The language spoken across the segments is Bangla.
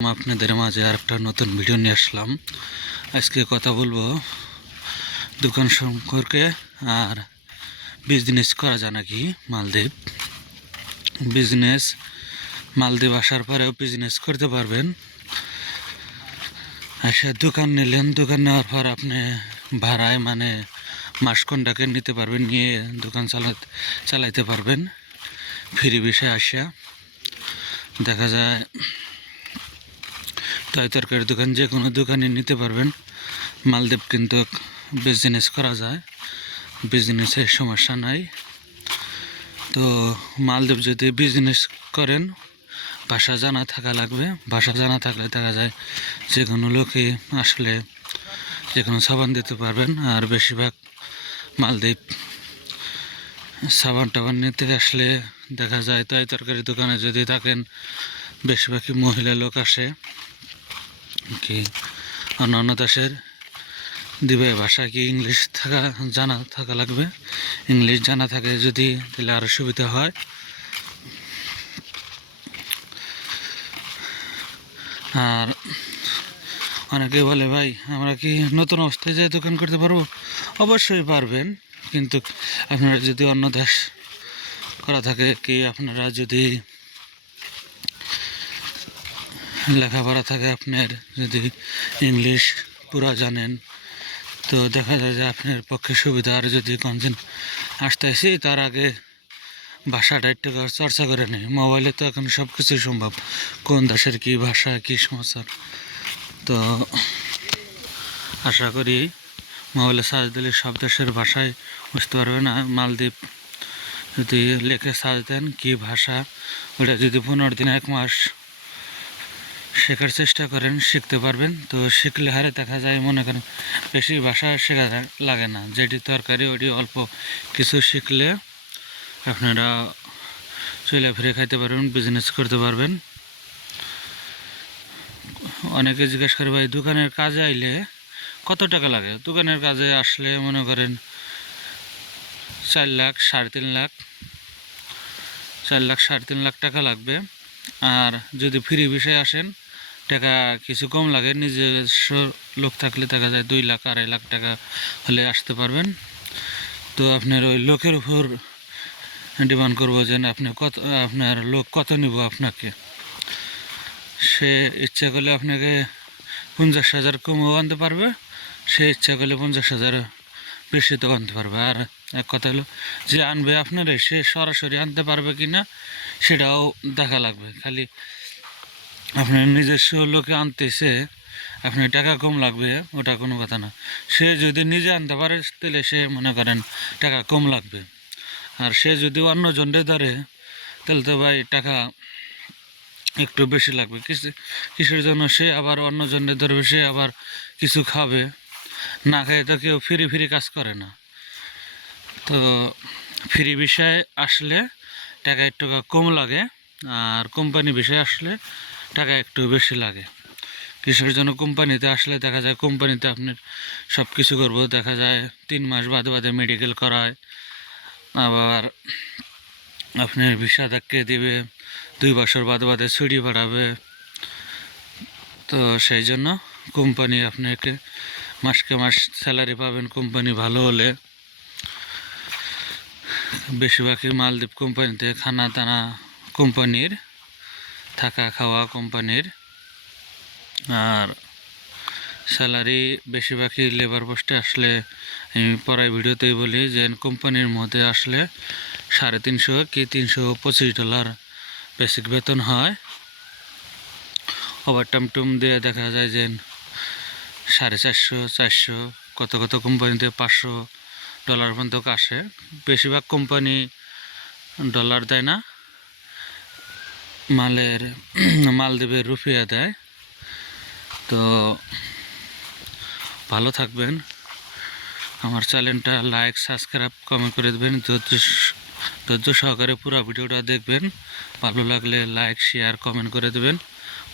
আপনাদের মাঝে আর একটা নতুন ভিডিও নিয়ে আসলাম। আজকে কথা বলব দোকান সম্পর্কে, আর বিজনেস করা যায় নাকি মালদ্বীপ? বিজনেস মালদ্বীপ আসার পরেও বিজনেস করতে পারবেন। এসে দোকান নিলেন, দোকান নেওয়ার পর আপনি ভাড়ায় মানে মাস কন্ডাকে নিতে পারবেন, নিয়ে দোকান চালাতে, চালাইতে পারবেন। ফ্রি বিষয়ে আসা দেখা যায় তয় তরকারি দোকান, যে কোনো দোকানে নিতে পারবেন। মালদ্বীপ কিন্তু বিজনেস করা যায় বিজনেসের সমস্যা নাই। তো মালদ্বীপ যদি বিজনেস করেন ভাষা জানা থাকা লাগবে। ভাষা জানা থাকলে দেখা যায় যে কোনো লোকে আসলে যে কোনো সাবান দিতে পারবেন। আর বেশিরভাগ মালদ্বীপ সাবান টাবান নিতে আসলে দেখা যায় তাই তরকারি দোকানে যদি থাকেন, বেশিরভাগই মহিলা লোক আসে। কি? অন্যান্য দেশের দিবে, ভাষা কি ইংলিশ থাকা, জানা থাকা লাগবে? ইংলিশ জানা থাকে যদি তাহলে আরও সুবিধা হয়। আর অনেকে বলে, ভাই, আমরা কি নতুন অবস্থায় যে দোকান করতে পারব? অবশ্যই পারবেন, কিন্তু আপনারা যদি অন্য দেশ করা থাকে, কি আপনারা যদি লেখাপড়া থাকে আপনার যদি ইংলিশ পুরো জানেন, তো দেখা যায় যে আপনার পক্ষে সুবিধা। আর যদি কোনদিন আসতেছি, তার আগে ভাষাটা একটু চর্চা করে নেই। মোবাইলে তো এখন সব কিছুই সম্ভব। কোন দেশের কী ভাষা, কী সমস্যা তো আশা করি মোবাইলে সার্চ দিলে সব দেশের ভাষায় বুঝতে পারবে না। মালদ্বীপ যদি লেখে সার্চ দেন, কী ভাষা? ওটা যদি পনেরো দিন, এক মাস শেখার চেষ্টা করেন, শিখতে পারবেন। তো শিখলে হারে দেখা যায়, মনে করেন, বেশি ভাষা শেখা লাগে না। যেটি তরকারি ওটি অল্প কিছু শিখলে আপনারা চলে ফিরে খাইতে পারবেন বিজনেস করতে পারবেন। অনেকে জিজ্ঞেস করে, ভাই, দোকানের কাজে আইলে কত টাকা লাগে? দোকানের কাজে আসলে মনে করেন, চার লাখ, সাড়ে তিন লাখ, চার লাখ, সাড়ে তিন লাখ টাকা লাগবে। আর যদি ফ্রি বিষয়ে আসেন টাকা কিছু কম লাগে, নিজস্ব লোক থাকলে দেখা যায় দুই লাখ, আড়াই লাখ টাকা হলে আসতে পারবেন। তো আপনার ওই লোকের উপর ডিমান্ড করব যে আপনি কত, আপনার লোক কত নিব আপনাকে? সে ইচ্ছা করলে আপনাকে পঞ্চাশ হাজার কমও আনতে পারবে, সে ইচ্ছা করলে পঞ্চাশ হাজার বেশি তো আনতে পারবে। আর এক কথা হলো, যে আনবে আপনারা, সে সরাসরি আনতে পারবে কি না সেটাও দেখা লাগবে। খালি আপনার নিজস্ব লোকে আনতেছে, আপনার টাকা কম লাগবে, ওটা কোনো কথা না। সে যদি নিজে আনতে পারে, তাহলে সে মনে করেন টাকা কম লাগবে। আর সে যদি অন্য ধরে, তাহলে তো ভাই টাকা একটু বেশি লাগবে। কিসে, কিসের জন্য সে আবার অন্য জনরে ধরবে, সে আবার কিছু খাবে। না খেয়ে তো কেউ ফ্রি ফ্রি কাজ করে না। তো ফ্রি বিষয়ে আসলে টাকা একটু কম লাগে, আর কোম্পানি বিষয়ে আসলে টাকা একটু বেশি লাগে। কৃষকের জন্য কোম্পানিতে আসলে দেখা যায় কোম্পানিতে আপনার সব কিছু করব। দেখা যায় তিন মাস বাদে বাদে মেডিকেল করায়। আবার আপনার ভিসা ধাক্কে দিবে, দুই বছর বাদে বাদে ছুটি পাঠাবে। তো সেই জন্য কোম্পানি আপনাকে মাসকে মাস স্যালারি পাবেন। কোম্পানি ভালো হলে বেশিরভাগই মালদ্বীপ কোম্পানিতে খানা টানা কোম্পানির থাকা খাওয়া কোম্পানির। আর স্যালারি বেশিরভাগই লেবার পোস্টে আসলে আমি পরের ভিডিওতেই বলি যে কোম্পানির মধ্যে আসলে সাড়ে তিনশো কি তিনশো পঁচিশ ডলার বেসিক বেতন হয়। ওভারটাইম টুম দিয়ে দেখা যায় যে সাড়ে চারশো চারশো, কত কত কোম্পানিতে পাঁচশো ডলার পর্যন্ত আসে। বেশিরভাগ কোম্পানি ডলার দেয় না। মালের, মালদ্বীপের রুফিয়া দেয়। তো ভালো থাকবেন। আমার চ্যানেলটা লাইক, সাবস্ক্রাইব কমেন্ট করে দেবেন। ধৈর্য ধৈর্য সহকারে পুরো ভিডিওটা দেখবেন। ভালো লাগলে লাইক শেয়ার কমেন্ট করে দেবেন।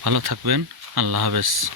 ভালো থাকবেন। আল্লাহ হাফেজ।